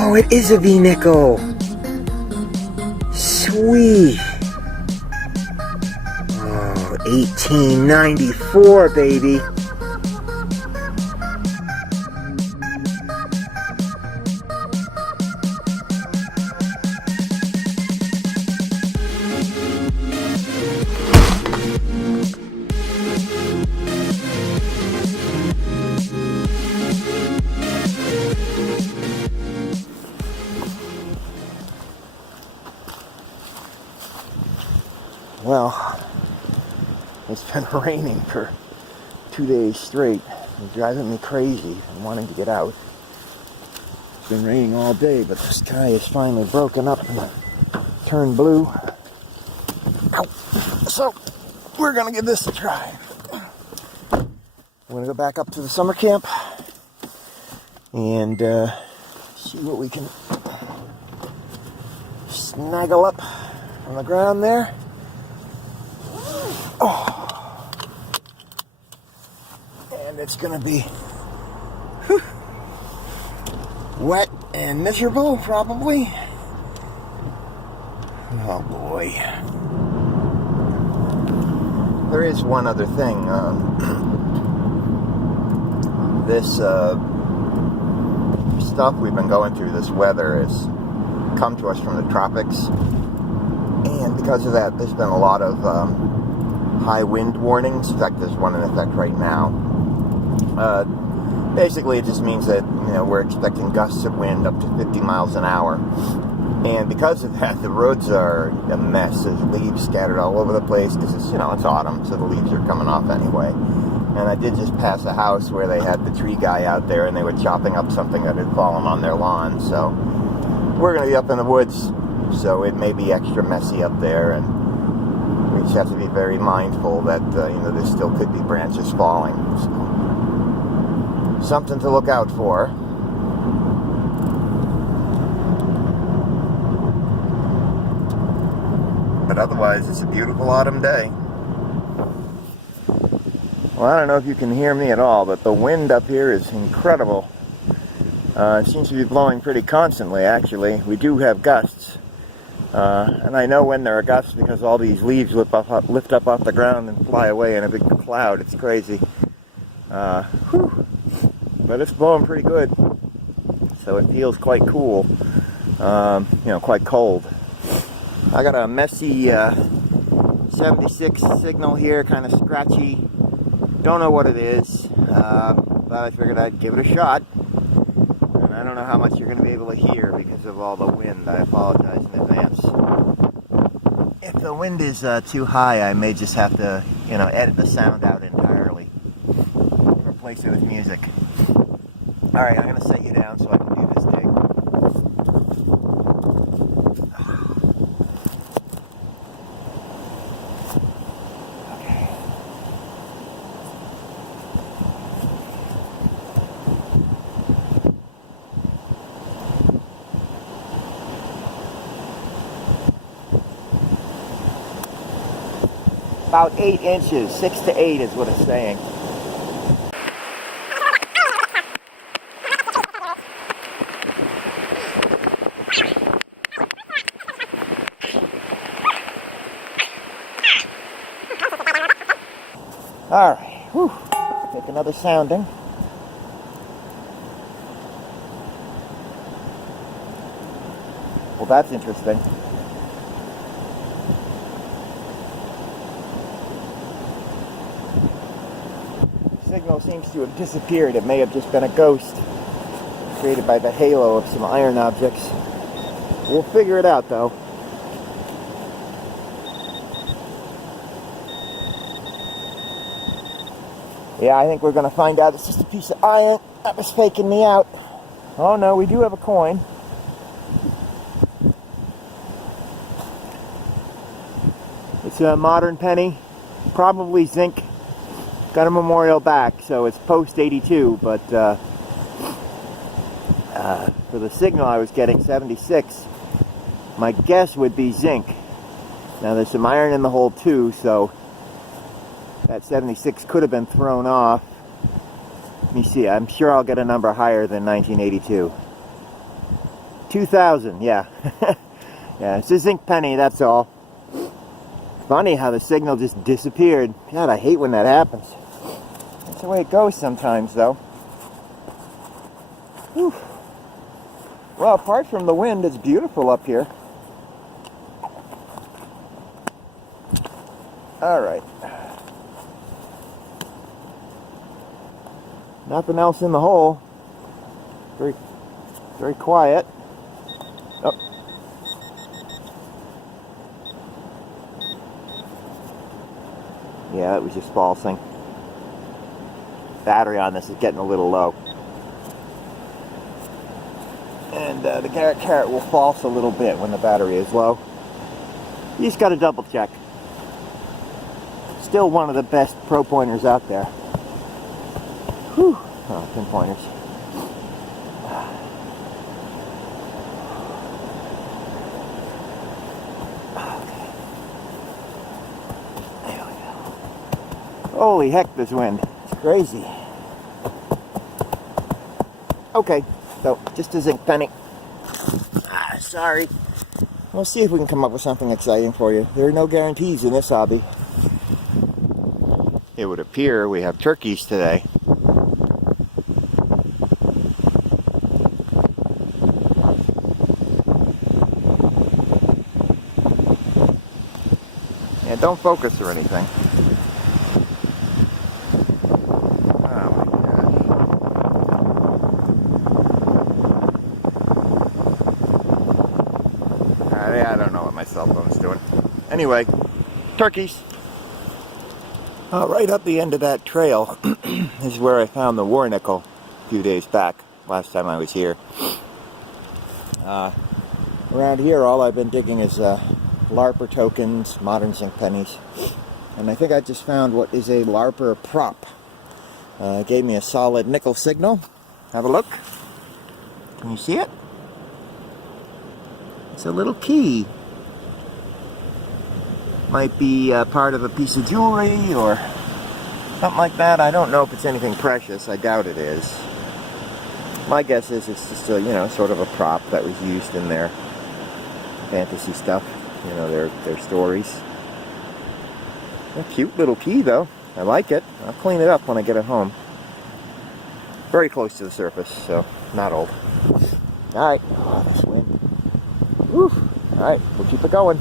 Oh, it is a V-nickel. Sweet. Oh, 1894, baby. Well, it's been raining for 2 days straight. It's driving me crazy and wanting to get out. It's been raining all day, but the sky is finally broken up and turned blue. Ow. So, we're going to give this a try. We're going to go back up to the summer camp and see what we can snaggle up on the ground there. Oh. And it's gonna be wet and miserable, probably. Oh boy. There is one other thing. This stuff we've been going through, this weather, has come to us from the tropics. And because of that, there's been a lot of high wind warnings. In fact, there's one in effect right now. Basically, it just means that we're expecting gusts of wind up to 50 miles an hour. And because of that, the roads are a mess. There's leaves scattered all over the place because it's it's autumn, so the leaves are coming off anyway. And I did just pass a house where they had the tree guy out there, and they were chopping up something that had fallen on their lawn. So we're going to be up in the woods, so it may be extra messy up there, and we just have to be very mindful that there still could be branches falling. So, something to look out for. But otherwise, it's a beautiful autumn day. Well, I don't know if you can hear me at all, but the wind up here is incredible. It seems to be blowing pretty constantly, actually. We do have gusts. And I know when there are gusts because all these leaves lift up off the ground and fly away in a big cloud. It's crazy. But it's blowing pretty good. So it feels quite cool. Quite cold. I got a messy 76 signal here, kind of scratchy. Don't know what it is. But I figured I'd give it a shot. And I don't know how much you're going to be able to hear because of all the wind. I apologize in advance. If the wind is too high, I may just have to, edit the sound out entirely. Replace it with music. Alright, I'm going to set you down so I can do this dig. Okay. About 8 inches, 6 to 8 is what it's saying. Alright, whew. Take another sounding. Well, that's interesting. The signal seems to have disappeared. It may have just been a ghost created by the halo of some iron objects. We'll figure it out, though. Yeah, I think we're going to find out it's just a piece of iron that was faking me out. Oh no, we do have a coin. It's a modern penny, probably zinc. Got a memorial back, so it's post 82, but for the signal I was getting, 76, my guess would be zinc. Now there's some iron in the hole too, so that 76 could have been thrown off. Let me see, I'm sure I'll get a number higher than 1982. 2000, yeah. Yeah, it's a zinc penny, that's all. Funny how the signal just disappeared. God, I hate when that happens. That's the way it goes sometimes, though. Whew. Well, apart from the wind, it's beautiful up here. All right. Nothing else in the hole. Very, very quiet. Oh. Yeah, it was just falsing. Battery on this is getting a little low. And the carrot will false a little bit when the battery is low. You just got to double check. Still one of the best pro pointers out there. Whew. Oh, pinpointers. Okay. There we go. Holy heck, this wind. It's crazy. Okay, so just a zinc penny. Sorry. We'll see if we can come up with something exciting for you. There are no guarantees in this hobby. It would appear we have turkeys today. Yeah, don't focus or anything. Oh my gosh. I don't know what my cell phone's doing. Anyway, turkeys. Right up the end of that trail is where I found the war nickel a few days back, last time I was here. Around here, all I've been digging is LARPer tokens, modern zinc pennies, and I think I just found what is a LARPer prop. It gave me a solid nickel signal. Have a look. Can you see it? It's a little key. Might be part of a piece of jewelry or something like that. I don't know if it's anything precious. I doubt it is. My guess is it's just a, sort of a prop that was used in their fantasy stuff. Their stories. A cute little key, though. I like it. I'll clean it up when I get it home. Very close to the surface, so not old. Alright. Oh, this wind. Whew. Alright, we'll keep it going.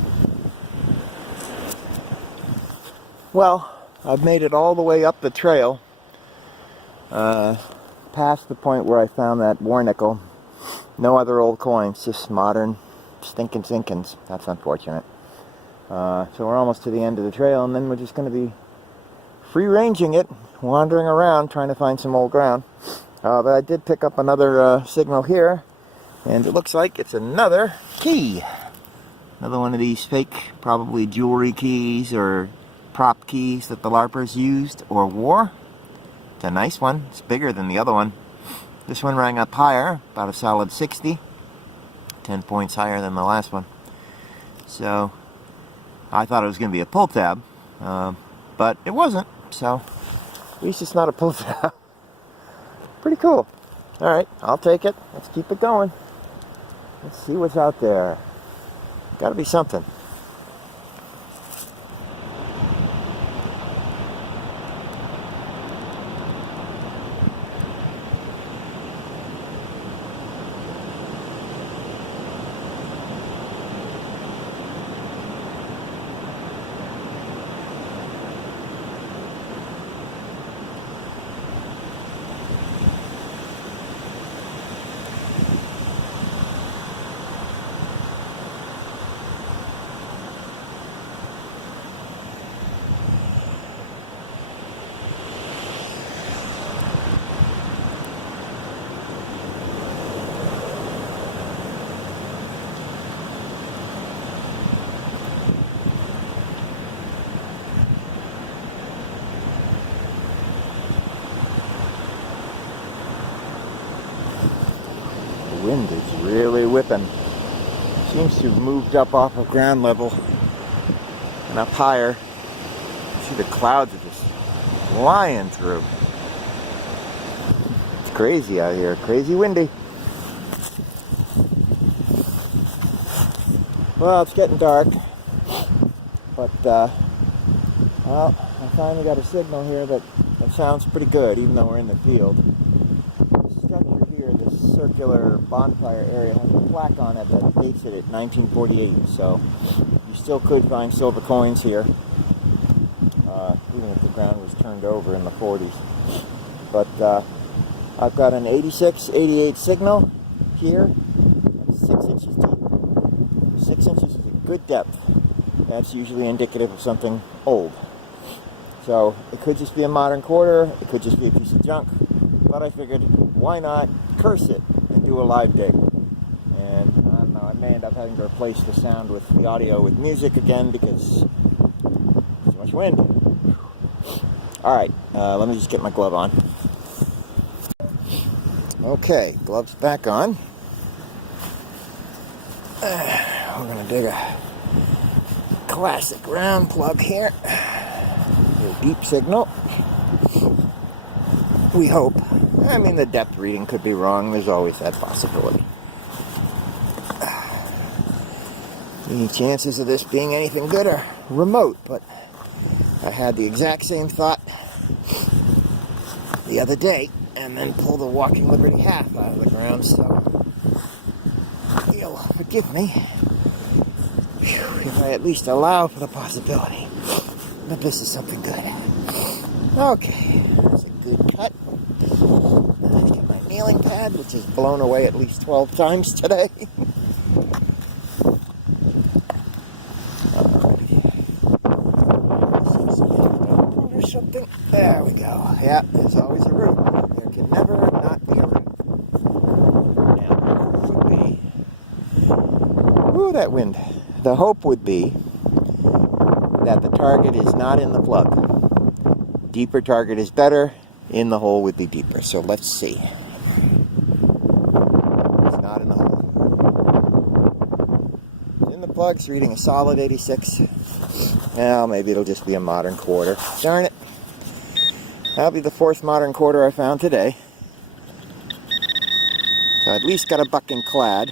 Well, I've made it all the way up the trail, past the point where I found that war nickel. No other old coins, just modern stinking zinkins. That's unfortunate. So we're almost to the end of the trail, and then we're just going to be free-ranging it, wandering around, trying to find some old ground. But I did pick up another signal here, and it looks like it's another key. Another one of these fake, probably jewelry keys or prop keys that the LARPers used or wore. It's a nice one. It's bigger than the other one. This one rang up higher, about a solid 60. 10 points higher than the last one. So I thought it was going to be a pull tab, but it wasn't. So at least it's not a pull tab. Pretty cool. Alright, I'll take it. Let's keep it going. Let's see what's out there. Gotta be something. wind is really whipping. Seems to have moved up off of ground level and up higher. See, the clouds are just flying through. It's crazy out here, crazy windy. Well, it's getting dark, but well, I finally got a signal here that sounds pretty good, even though we're in the field. The structure here, this circular bonfire area, has a plaque on it that dates it at 1948, so you still could find silver coins here, even if the ground was turned over in the 40s. But I've got an 86, 88 signal here, 6 inches deep. 6 inches is a good depth. That's usually indicative of something old. So it could just be a modern quarter, it could just be a piece of junk, but I figured, why not curse it and do a live dig? And I don't know, I may end up having to replace the sound with the audio with music again because too much wind. Alright, let me just get my glove on. Okay, gloves back on. We're going to dig a classic round plug here. A deep signal. We hope. I mean, the depth reading could be wrong. There's always that possibility. The chances of this being anything good are remote, but I had the exact same thought the other day and then pulled a Walking Liberty half out of the ground, so you'll forgive me if I at least allow for the possibility that this is something good. Okay, that's a good cut. Let's get my nailing pad, which is blown away at least 12 times today. Or something. There we go. Yeah, there's always a root. There can never not be a root. Now, the hope would be... Ooh, that wind. The hope would be that the target is not in the plug. Deeper target is better. In the hole would be deeper. So let's see. It's not in the hole. In the plug's reading a solid 86. Now maybe it'll just be a modern quarter. Darn it. That'll be the 4th modern quarter I found today. So I at least got a buck in clad.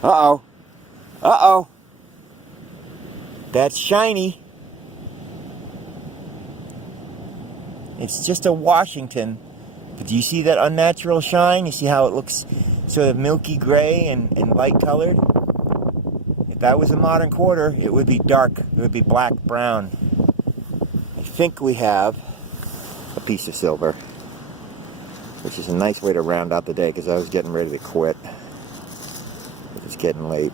Uh-oh. Uh-oh. That's shiny. It's just a Washington. But do you see that unnatural shine? You see how it looks sort of milky gray and light colored? If that was a modern quarter, it would be dark. It would be black brown. I think we have a piece of silver, which is a nice way to round out the day because I was getting ready to quit. It's getting late.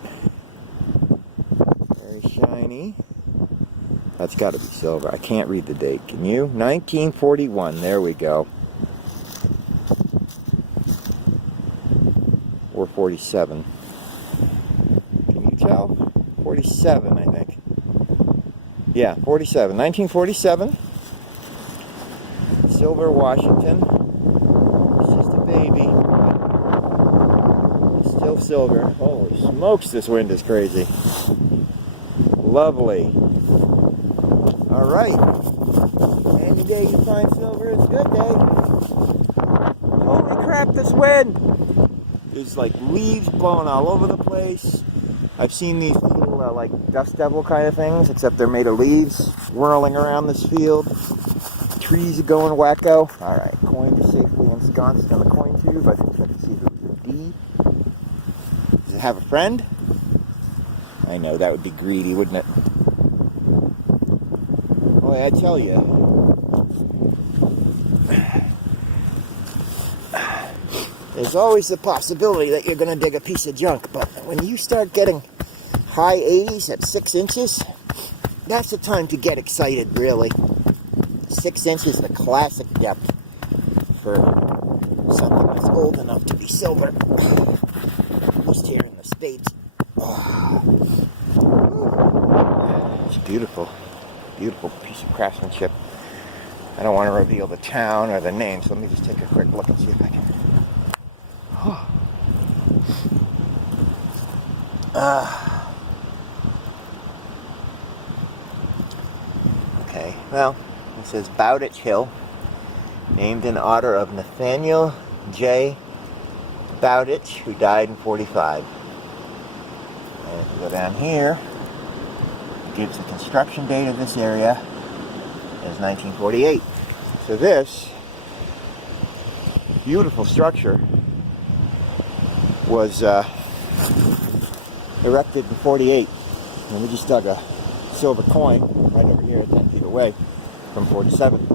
Very shiny. That's got to be silver. I can't read the date. Can you? 1941. There we go. Or 47. Can you tell? 47, I think. Yeah, 47. 1947. Silver Washington. It's just a baby. It's still silver. Holy smokes, this wind is crazy. Lovely. Alright. Any day you find silver is a good day. Holy crap, this wind! There's like leaves blowing all over the place. I've seen these little like dust devil kind of things, except they're made of leaves whirling around this field. Trees are going wacko. Alright, coin is safely ensconced in the coin tube. I think I can see if it was a D. Does it have a friend? I know, that would be greedy, wouldn't it? Boy, I tell you. There's always the possibility that you're going to dig a piece of junk, but when you start getting high 80s at 6 inches, that's the time to get excited, really. 6 inches is the classic depth for something that's old enough to be silver. At least here in the States. Oh. It's beautiful. Beautiful piece of craftsmanship. I don't want to reveal the town or the name, so let me just take a quick look and see if I can. Okay, well, it says Bowditch Hill, named in honor of Nathaniel J. Bowditch, who died in 45. And if you go down here, it gives the construction date of this area as 1948. So this beautiful structure was erected in 48, and we just dug a silver coin right over here 10 feet away from 47.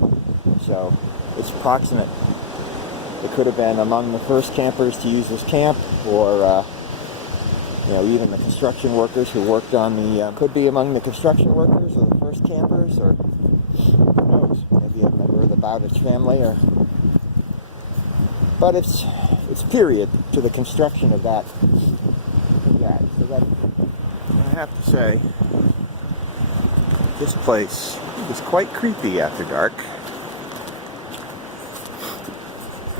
So it's proximate. It could have been among the first campers to use this camp, or you know, even the construction workers who worked on the, could be among the construction workers or the first campers, or who knows, maybe a member of the Bowditch family, or, but it's period to the construction of that. Yeah, so that, I have to say, this place is quite creepy after dark.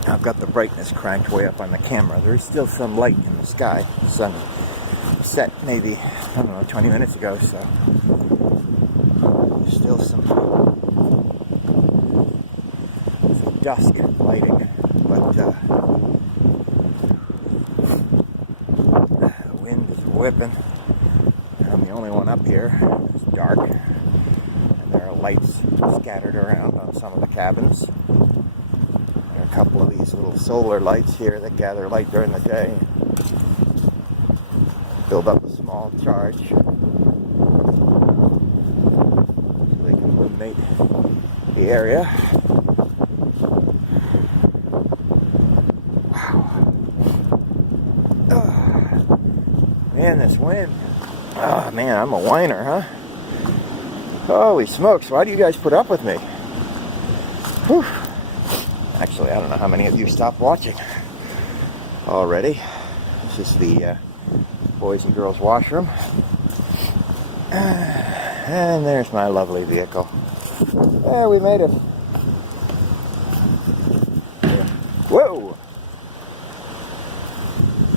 I've got the brightness cranked way up on the camera. There's still some light in the sky. The sun set maybe, I don't know, 20 minutes ago, so there's still some dusk lighting, but the wind is whipping. I'm the only one up here. It's dark, and there are lights scattered around on some of the cabins. There are a couple of these little solar lights here that gather light during the day, build up a small charge so they can illuminate the area. Man, this wind. Oh man, I'm a whiner, huh? Holy smokes, why do you guys put up with me? Whew. Actually, I don't know how many of you stopped watching already. This is the boys and girls washroom. And there's my lovely vehicle. There, we made it. Whoa!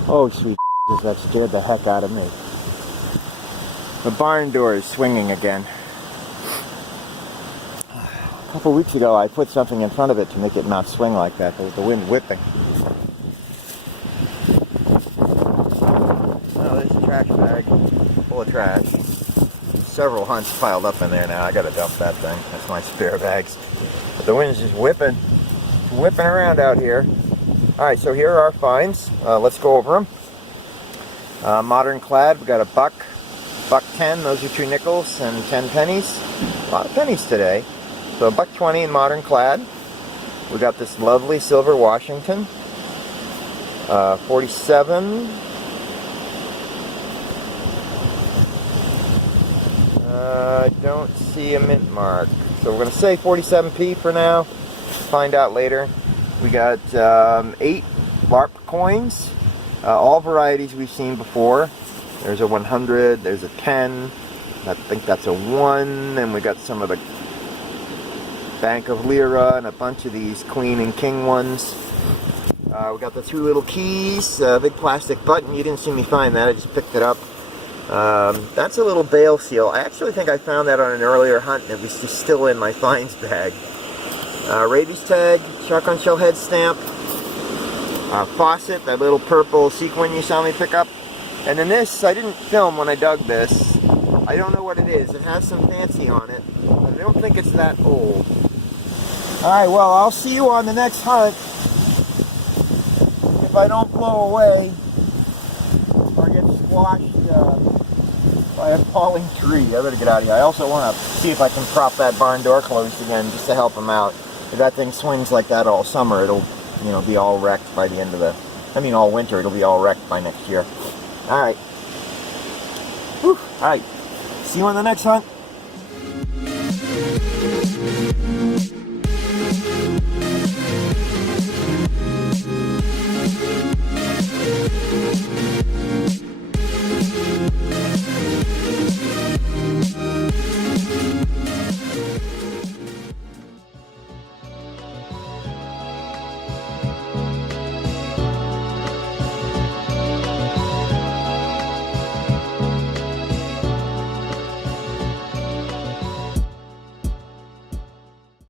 Oh, sweet that scared the heck out of me. The barn door is swinging again. A couple weeks ago I put something in front of it to make it not swing like that, but with the wind whipping. Oh, there's a trash bag full of trash. Several hunts piled up in there now. I gotta dump that thing. That's my spare bags. But the wind's just whipping around out here. Alright, so here are our finds. Let's go over them. Modern clad, we got a buck 10, those are 2 nickels and 10 pennies. A lot of pennies today. So a buck 20 in modern clad. We got this lovely silver Washington. 47. I don't see a mint mark. So we're going to say 47p for now. Find out later. We got 8 LARP coins. All varieties we've seen before. There's a 100, there's a 10, I think that's a 1, and we got some of the Bank of Lira and a bunch of these Queen and King ones. We got the 2 little keys, a big plastic button. You didn't see me find that, I just picked it up. That's a little bale seal. I actually think I found that on an earlier hunt, and it was just still in my finds bag. Rabies tag, shotgun shell head stamp. Faucet, that little purple sequin you saw me pick up. And then this, I didn't film when I dug this. I don't know what it is. It has some fancy on it, but I don't think it's that old. Alright, well, I'll see you on the next hunt. If I don't blow away or get squashed by a falling tree, I better get out of here. I also want to see if I can prop that barn door closed again just to help him out. If that thing swings like that all summer, it'll, you know, be all wrecked by the end of the, all winter, it'll be all wrecked by next year. Alright. Alright. See you on the next hunt.